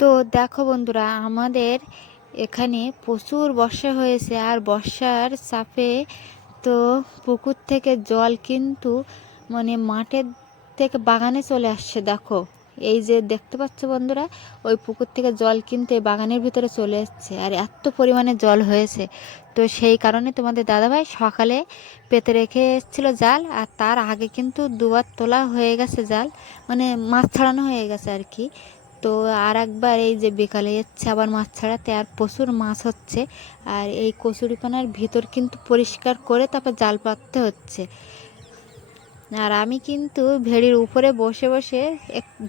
তো দেখো বন্ধুরা, আমাদের এখানে প্রচুর বর্ষা হয়েছে। আর বর্ষার চাপে তো পুকুর থেকে জল কিন্তু মাঠের থেকে বাগানে চলে আসছে। দেখো, এই যে দেখতে পাচ্ছ বন্ধুরা, ওই পুকুর থেকে জল কিন্তু এই বাগানের ভিতরে চলে এসছে। আর এত পরিমাণে জল হয়েছে, তো সেই কারণে তোমাদের দাদাভাই সকালে পেতে রেখে এসেছিলো জাল। আর তার আগে কিন্তু দুবার তোলা হয়ে গেছে জাল, মাছ ছাড়ানো হয়ে গেছে আর কি। তো আর একবার এই যে বিকালে যাচ্ছে আবার মাছ ছাড়াতে, আর প্রচুর মাছ হচ্ছে। আর এই কচুরিপানার ভিতর কিন্তু পরিষ্কার করে তারপর জাল পাততে হচ্ছে। আর আমি কিন্তু ভেড়ির উপরে বসে বসে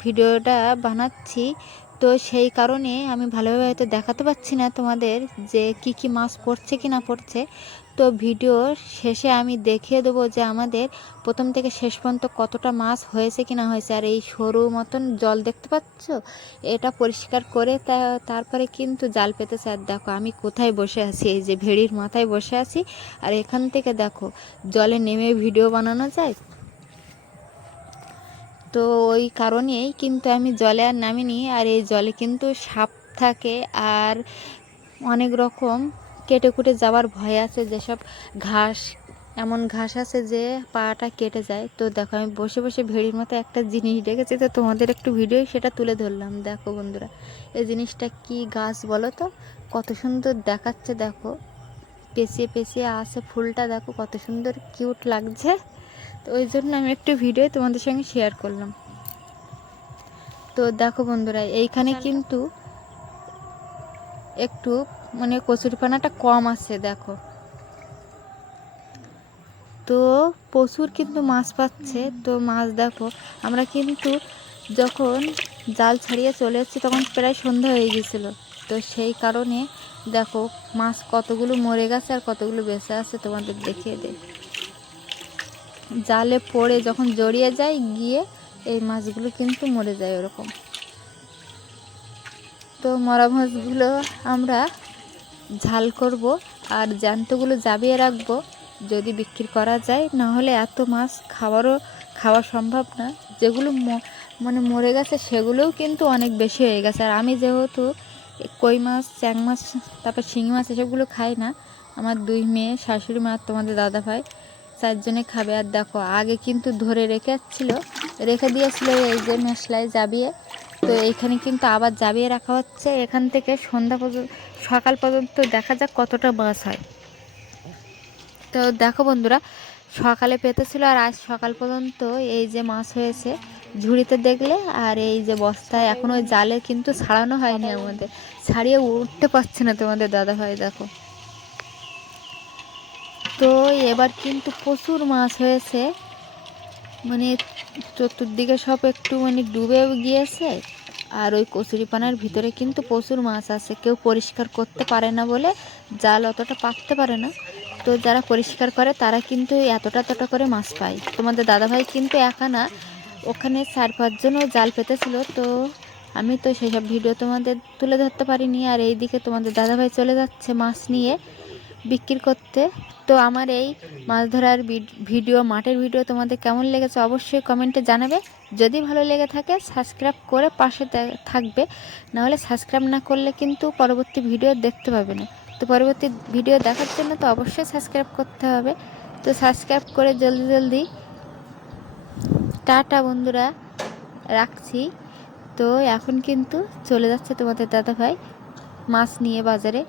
ভিডিওটা বানাচ্ছি। তো সেই কারণে আমি ভালোভাবে হয়তো দেখাতে পারছি না তোমাদের যে কি কি মাছ পড়ছে কি না পড়ছে। তো ভিডিওর শেষে আমি দেখিয়ে দেবো যে আমাদের প্রথম থেকে শেষ পর্যন্ত কতটা মাছ হয়েছে কি না হয়েছে। আর এই সরু মতন জল দেখতে পাচ্ছ, এটা পরিষ্কার করে তারপরে কিন্তু জাল পেতেছে। আর দেখো আমি কোথায় বসে আছি, এই যে ভেড়ির মাথায় বসে আছি। আর এখান থেকে দেখো জলে নেমে ভিডিও বানানো যায়। তো ওই কারণেই কিন্তু আমি জলে আর নামিনি। আর এই জলে কিন্তু সাপ থাকে, আর অনেক রকম কেটে কুটে যাওয়ার ভয় আছে। যেসব ঘাস, এমন ঘাস আছে যে পাটা কেটে যায়। তো দেখো আমি বসে বসে ভেড়ির মতো একটা জিনিস দেখেছি, তো তোমাদের একটু ভিডিও সেটা তুলে ধরলাম। দেখো বন্ধুরা, এই জিনিসটা কি গাছ বলো তো, কত সুন্দর দেখাচ্ছে। দেখো পেঁচিয়ে পেঁচিয়ে আছে ফুলটা, দেখো কত সুন্দর কিউট লাগছে। তো ওই জন্য আমি একটু ভিডিও তোমাদের সঙ্গে শেয়ার করলাম। তো দেখো বন্ধুরা, এইখানে কিন্তু একটু কচুরিপানাটা কম আছে। দেখো, তো প্রচুর কিন্তু মাছ পাচ্ছে। তো মাছ দেখো, আমরা কিন্তু যখন জাল ছাড়িয়ে চলে এসেছি তখন প্রায় সন্ধ্যা হয়ে গিয়েছিলো। তো সেই কারণে দেখো মাছ কতগুলো মরে গেছে আর কতগুলো বেঁচে আছে তোমাদের দেখিয়ে দেয়। জালে পড়ে যখন জড়িয়ে যায় গিয়ে এই মাছগুলো কিন্তু মরে যায় ওরকম। তো মরা মাছগুলো আমরা ঝাল করব, আর জ্যান্তগুলো জাবিয়ে রাখবো যদি বিক্রি করা যায়। না হলে এত মাছ খাওয়া সম্ভব না। যেগুলো মরে গেছে সেগুলোও কিন্তু অনেক বেশি হয়ে গেছে। আর আমি যেহেতু কই মাছ, চ্যাং মাছ, তারপর শিঙি মাছ এসবগুলো খাই না, আমার দুই মেয়ে, শাশুড়ি মা, তোমাদের দাদা ভাই, চারজনে খাবে। আর দেখো আগে কিন্তু ধরে রেখে দিয়েছিল এই যে মেশলায় জাবিয়ে। তো এইখানে কিন্তু আবার জাবিয়ে রাখা হচ্ছে। এখান থেকে সন্ধ্যা পর্যন্ত, সকাল পর্যন্ত দেখা যাক কতটা মাছ হয়। তো দেখো বন্ধুরা, সকালে পেতেছিল আর আজ সকাল পর্যন্ত এই যে মাছ হয়েছে ঝুড়িতে দেখলে। আর এই যে বস্তায় এখন ওই জালে কিন্তু ছাড়ানো হয়নি, আমাদের ছাড়িয়ে উঠতে পারছে না তোমাদের দাদা ভাই। দেখো, তো এবার কিন্তু প্রচুর মাছ হয়েছে, চতুর্দিকে সব একটু ডুবে গিয়েছে। আর ওই কচুরিপানার ভিতরে কিন্তু প্রচুর মাছ আছে। কেউ পরিষ্কার করতে পারে না বলে জাল অতটা পাততে পারে না। তো যারা পরিষ্কার করে তারা কিন্তু এতটা করে মাছ পায়। তোমাদের দাদাভাই কিন্তু একা না, ওখানে 4-5জনও জাল পেতেছিল। তো আমি তো সেসব ভিডিও তোমাদের তুলে ধরতে পারিনি। আর এই দিকে তোমাদের দাদাভাই চলে যাচ্ছে মাছ নিয়ে বিক্রি করতে। তো আমার এই মাছ ধরার ভিডিও, মাঠের ভিডিও তোমাদের কেমন লেগেছে অবশ্যই কমেন্টে জানাবে। যদি ভালো লেগে থাকে সাবস্ক্রাইব করে পাশে থাকবে, নাহলে সাবস্ক্রাইব না করলে কিন্তু পরবর্তী ভিডিও দেখতে পাবে না। তো পরবর্তী ভিডিও দেখার জন্য তো অবশ্যই সাবস্ক্রাইব করতে হবে। তো সাবস্ক্রাইব করে জলদি টাটা বন্ধুরা, রাখছি। তো এখন কিন্তু চলে যাচ্ছে তোমাদের দাদাভাই মাছ নিয়ে বাজারে।